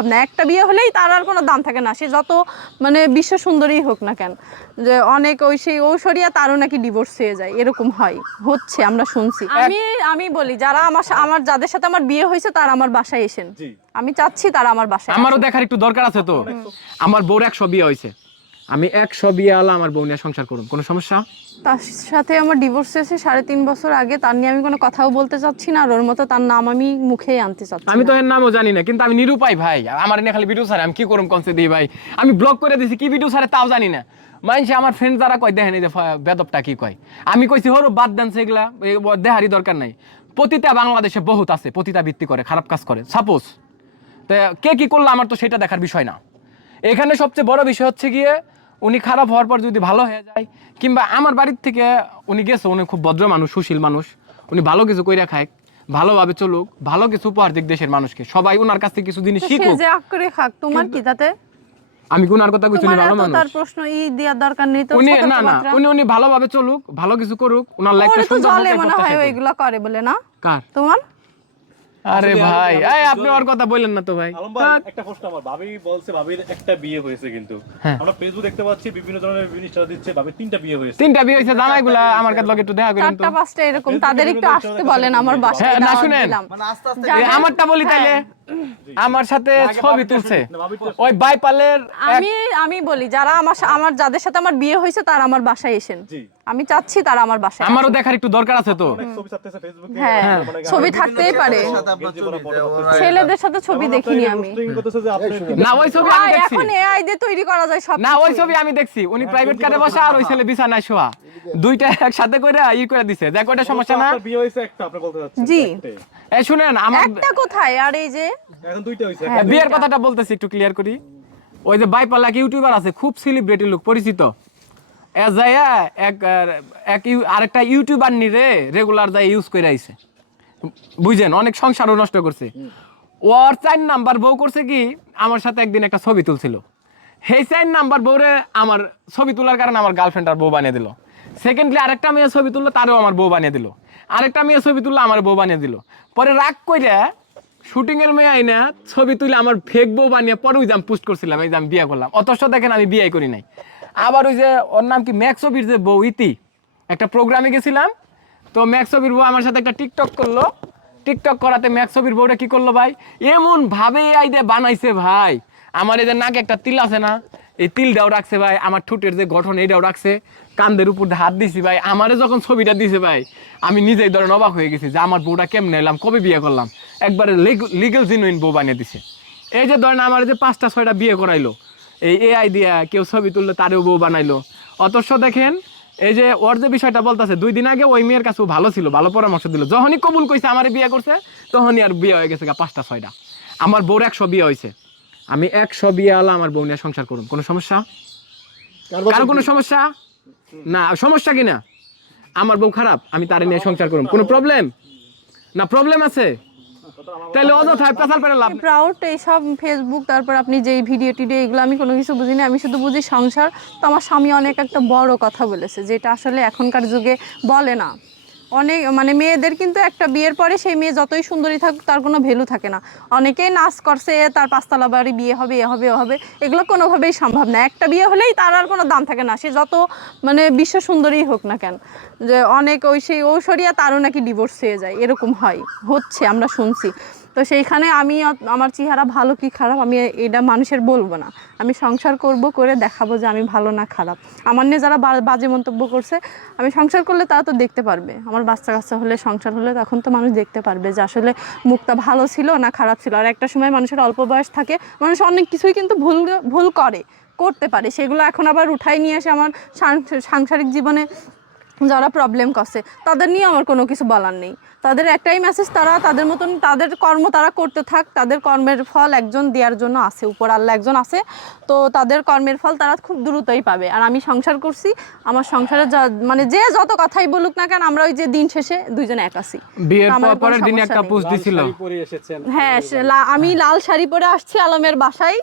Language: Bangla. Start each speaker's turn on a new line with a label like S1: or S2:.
S1: সম্ভব না একটা বিয়ে হলেই তার আর কোনো দাম থাকে না। সে যত মানে বিশ্ব সুন্দরী হোক না কেন যে অনেক ওই সেই ঐশ্বরিয়া তারও নাকি ডিভোর্স হয়ে যায় এরকম হয়। হচ্ছে আমরা শুনছি। আমি আমি বলি যারা আমার সা- আমার যাদের সাথে আমার বিয়ে হয়েছে তারা আমার বাসায় এসেন। আমি চাচ্ছি তারা আমার বাসায়
S2: আমারও দেখার একটু দরকার আছে তো। আমার বউর একশো বিয়ে হয়েছে। আমি একশো বিয়ে আলা আমার বউ নিয়ে সংসার করুন কোনো সমস্যা?
S1: তার সাথে আমার ডিভোর্স হয়েছে সাড়ে তিন বছর আগে তার নিয়ে আমি কোনো কথাও বলতে চাচ্ছি না আর ওর মতো তার নাম আমি মুখেই আনতে চাচ্ছি
S2: আমি তো এর নামও জানি না কিন্তু আমি নিরুপায় ভাই আমার এনে খালি ভিডিও সারে আমি কি করুম কনসে দিই ভাই? আমি ব্লক করে দিছি কি ভিডিও সারে তাও জানি না। মানছে আমার ফ্রেন্ড যারা কয় দেখেন এই যে বেদবটা কি কয়? আমি কইছি হরো বাদ দেন সেগুলা দেহারই দরকার নাই। পতিতা বাংলাদেশে বহুত আছে পতিতা ভিত্তি করে খারাপ কাজ করে। সাপোজ তো কে কি করল আমার তো সেটা দেখার বিষয় না। এখানে সবচেয়ে বড় বিষয় হচ্ছে গিয়ে উনি খারাপ হওয়ার পর যদি ভালো হয়ে যায় কিংবা আমার বাড়ির থেকে উনি গেছে উনি খুব ভদ্র মানুষ সুশীল মানুষ উনি ভালো কিছু কইরা খায় ভালোভাবে চলুক ভালো কিছু উপহার দিক দেশের মানুষকে সবাই ওনার কাছ থেকে কিছু জিনিস শিখুক।
S1: যে করে খাক তোমার কি তাতে?
S2: আমি কি ওনার কথা উনি ভালো মানুষ?
S1: তার প্রশ্ন ই দেওয়ার দরকার নেই তো
S2: উনি না না উনি উনি ভালোভাবে চলুক ভালো কিছু করুক ওনার লাইফটা সুন্দর এই
S1: মনে হয়। ওইগুলো করে বলে না?
S2: কার?
S1: তোমার?
S2: আরে ভাই
S3: আমি- আমি
S2: এই আপনি ওর কথা বললেন না তো ভাই।
S3: আলম ভাই একটা প্রশ্ন আমার ভাবি বলছে ভাবির একটা বিয়ে হয়েছে কিন্তু।
S2: হ্যাঁ।
S3: আমরা ফেসবুক দেখতে পাচ্ছি বিভিন্ন ধরনের বিভিন্ন স্টার দিচ্ছে ভাবির তিনটা বিয়ে হয়েছে।
S2: তিনটা বিয়ে হয়েছে জামাইগুলা আমার কাছে লগে একটু দেখা করেন তো
S1: চারটা পাঁচটা এরকম তাদের একটু আসতে বলেন আমার বাসায়
S2: হ্যাঁ, না শুনেন।
S4: মানে আস্তে আস্তে
S2: আমারটা বলি তাইলে আমার সাথে ছবি তুলছে। ওই বাইপালের
S1: আমি আমি বলি যারা আমার সা- আমার যাদের সাথে আমার বিয়ে হয়েছে তারা আমার বাসায় এসেন।
S3: জি।
S1: আমি চাচ্ছি তারা আমার বাসায়
S2: আমারও দেখার একটু দরকার আছে তো।
S3: ছবি
S1: হ্যাঁ,
S3: মানে
S1: ছবি থাকতেই পারে।
S3: ছেলেদের
S4: সাথে ছবি
S1: দেখিনি আমি।
S2: না ওই ছবি আমি দেখছি।
S1: এখন এআই দিয়ে তৈরি করা যায় সব
S2: না ওই ছবি আমি দেখছি। উনি প্রাইভেট কারে বসে আর ওই ছেলে বিছানায় শোয়া। দুইটা একসাথে করে ই করে দিছে। দেখ ওটা সমস্যা না?
S3: আপনার বিয়ে হয়েছে একটা আপনি বলতে চাচ্ছেন
S1: জি।
S2: এই শুনেন আমার
S1: একটা কোথায়? আর এই যে
S3: এখন দুইটা হয়েছে
S1: হ্যাঁ,
S2: বিয়ের কথাটা বলতেছি একটু ক্লিয়ার করি। ওই যে বাইপাল্লা এক ইউটিউবার আছে খুব সেলিব্রিটি লোক পরিচিত। এক আরেকটা ইউটিউবার নি রে রেগুলার ইউজ করে আইছে। অনেক সংসারও নষ্ট করছে। ওর চার নাম্বার বউ করছে কি, আমার সাথে একদিন একটা ছবি তুলছিল। সেই চার নাম্বার বউরে আমার ছবি তোলার কারণে আমার গার্লফ্রেন্ড আর বউ বানিয়ে দিল। সেকেন্ডলি আরেকটা মেয়ে ছবি তুললো তারও আমার বউ বানিয়ে দিল। আরেকটা মেয়ে ছবি তুললো আমার বউ বানিয়ে দিল। পরে রাগ কইরা শুটিং এর মেয়ে আইনা ছবি তুলে আমার ফেক বউ বানিয়ে পরে ওই পোস্ট করছিলাম, এই আমি বিয়ে করলাম। অথচ দেখেন আমি বিয়ে করি নাই। আবার ওই যে ওর নাম কি? ম্যাক্সবির যে বউ, ইতি। একটা প্রোগ্রামে গেছিলাম। তো ম্যাক্সবির বউ আমার সাথে একটা টিকটক করল। টিকটক করাতে ম্যাক্সবির বউটা কি করল ভাই? এমন ভাবে এই আইডিয়া বানাইছে ভাই। আমার এই যে নাকে একটা তিল আছে না, এই তিলটাও রাখছে ভাই। আমার ঠোঁটের যে গঠন এইটাও রাখছে। কান্দের উপর হাত দিছি ভাই। আমারে যখন ছবিটা দিছে ভাই, আমি নিজেই ধরেন অবাক হয়ে গেছি যে আমার বউটা কেমনে এলাম, কবে বিয়ে করলাম? একবারে লিগ লিগেল জেনুইন বউ বানিয়ে দিছে। এই যে ধরেন আমার যে পাঁচটা, ছয়টা বিয়ে করাইলো। এই এআই দিয়া কেউ ছবি তুললে তারেও বউ বানাইলো। অথচ দেখেন এই যে ওর যে বিষয়টা বলতেছে দুই দিন আগে ওই মেয়ের কাছে ভালো ছিল ভালো পরামর্শ দিল। যখনই কবুল কইছে আমার বিয়ে করছে তখনই আর বিয়ে হয়ে গেছে গা পাঁচটা ছয়টা। আমার বউর একশো বিয়ে হয়েছে আমি একশো বিয়ে আলা আমার বউ নিয়ে সংসার করুন কোনো সমস্যা? কারও কোনো সমস্যা? না সমস্যা কি না? আমার বউ খারাপ আমি তারে নিয়ে সংসার করুন কোনো প্রবলেম না প্রবলেম আছে। তাহলে অযথায় পেশাল পেরে লাভ
S1: প্রাউড এইসব ফেসবুক তারপর আপনি যেই ভিডিও টিডিও, এগুলো আমি কোনো কিছু বুঝি না আমি শুধু বুঝি সংসার। তো আমার স্বামী অনেক একটা বড় কথা বলেছে, যেটা আসলে এখনকার যুগে বলে না। অনেক মানে মেয়েদের কিন্তু একটা বিয়ের পরে সেই মেয়ে যতই সুন্দরী থাকুক, তার কোনো ভ্যালু থাকে না। অনেকেই নাচ করছে, তার পাঁচতলা বাড়ি, বিয়ে হবে, এ হবে এ হবে, এগুলো কোনোভাবেই সম্ভব না। একটা বিয়ে হলেই তার আর কোনো দাম থাকে না। সে যত মানে বিশ্ব সুন্দরী হোক না কেন, যে অনেক ওই সেই ঔষরিয়া তারও নাকি ডিভোর্স হয়ে যায়, এরকম হয়, হচ্ছে, আমরা শুনছি। তো সেইখানে আমি আমার চেহারা ভালো কি খারাপ আমি এটা মানুষের বলব না। আমি সংসার করব করে দেখাবো যে আমি ভালো না খারাপ। আমার নিয়ে যারা বাজে মন্তব্য করছে, আমি সংসার করলে তারা তো দেখতে পারবে। আমার বাচ্চা কাচ্চা হলে সংসার হলে তখন তো মানুষ দেখতে পারবে যে আসলে মুখটা ভালো ছিল না খারাপ ছিল। আর একটা সময় মানুষের অল্প বয়স থাকে, মানুষ অনেক কিছুই কিন্তু ভুল ভুল করে, করতে পারে। সেগুলো এখন আবার উঠাই নিয়ে এসে আমার সাংসারিক জীবনে যারা প্রবলেম করছে তাদের নিয়ে আমার কোনো কিছু বলার নেই। তাদের একটাই মেসেজ তারা তাদের মতন তাদের কর্ম তারা করতে থাক তাদের কর্মের ফল একজন দেওয়ার জন্য আছে উপর আল্লাহ একজন আছে। তো তাদের কর্মের ফল তারা খুব দ্রুতই পাবে। আর আমি সংসার করছি আমার সংসারে যা মানে যে যত কথাই বলুক না কেন আমরা ওই যে দিন শেষে দুইজনে এক আছি।
S2: বিয়ের
S1: আমার
S2: পর-
S1: কোনো
S2: পরের দিন একটা পোস্ট দিছিল।
S1: হ্যাঁ আমি লাল শাড়ি পরে আসছি আলমের বাসায়।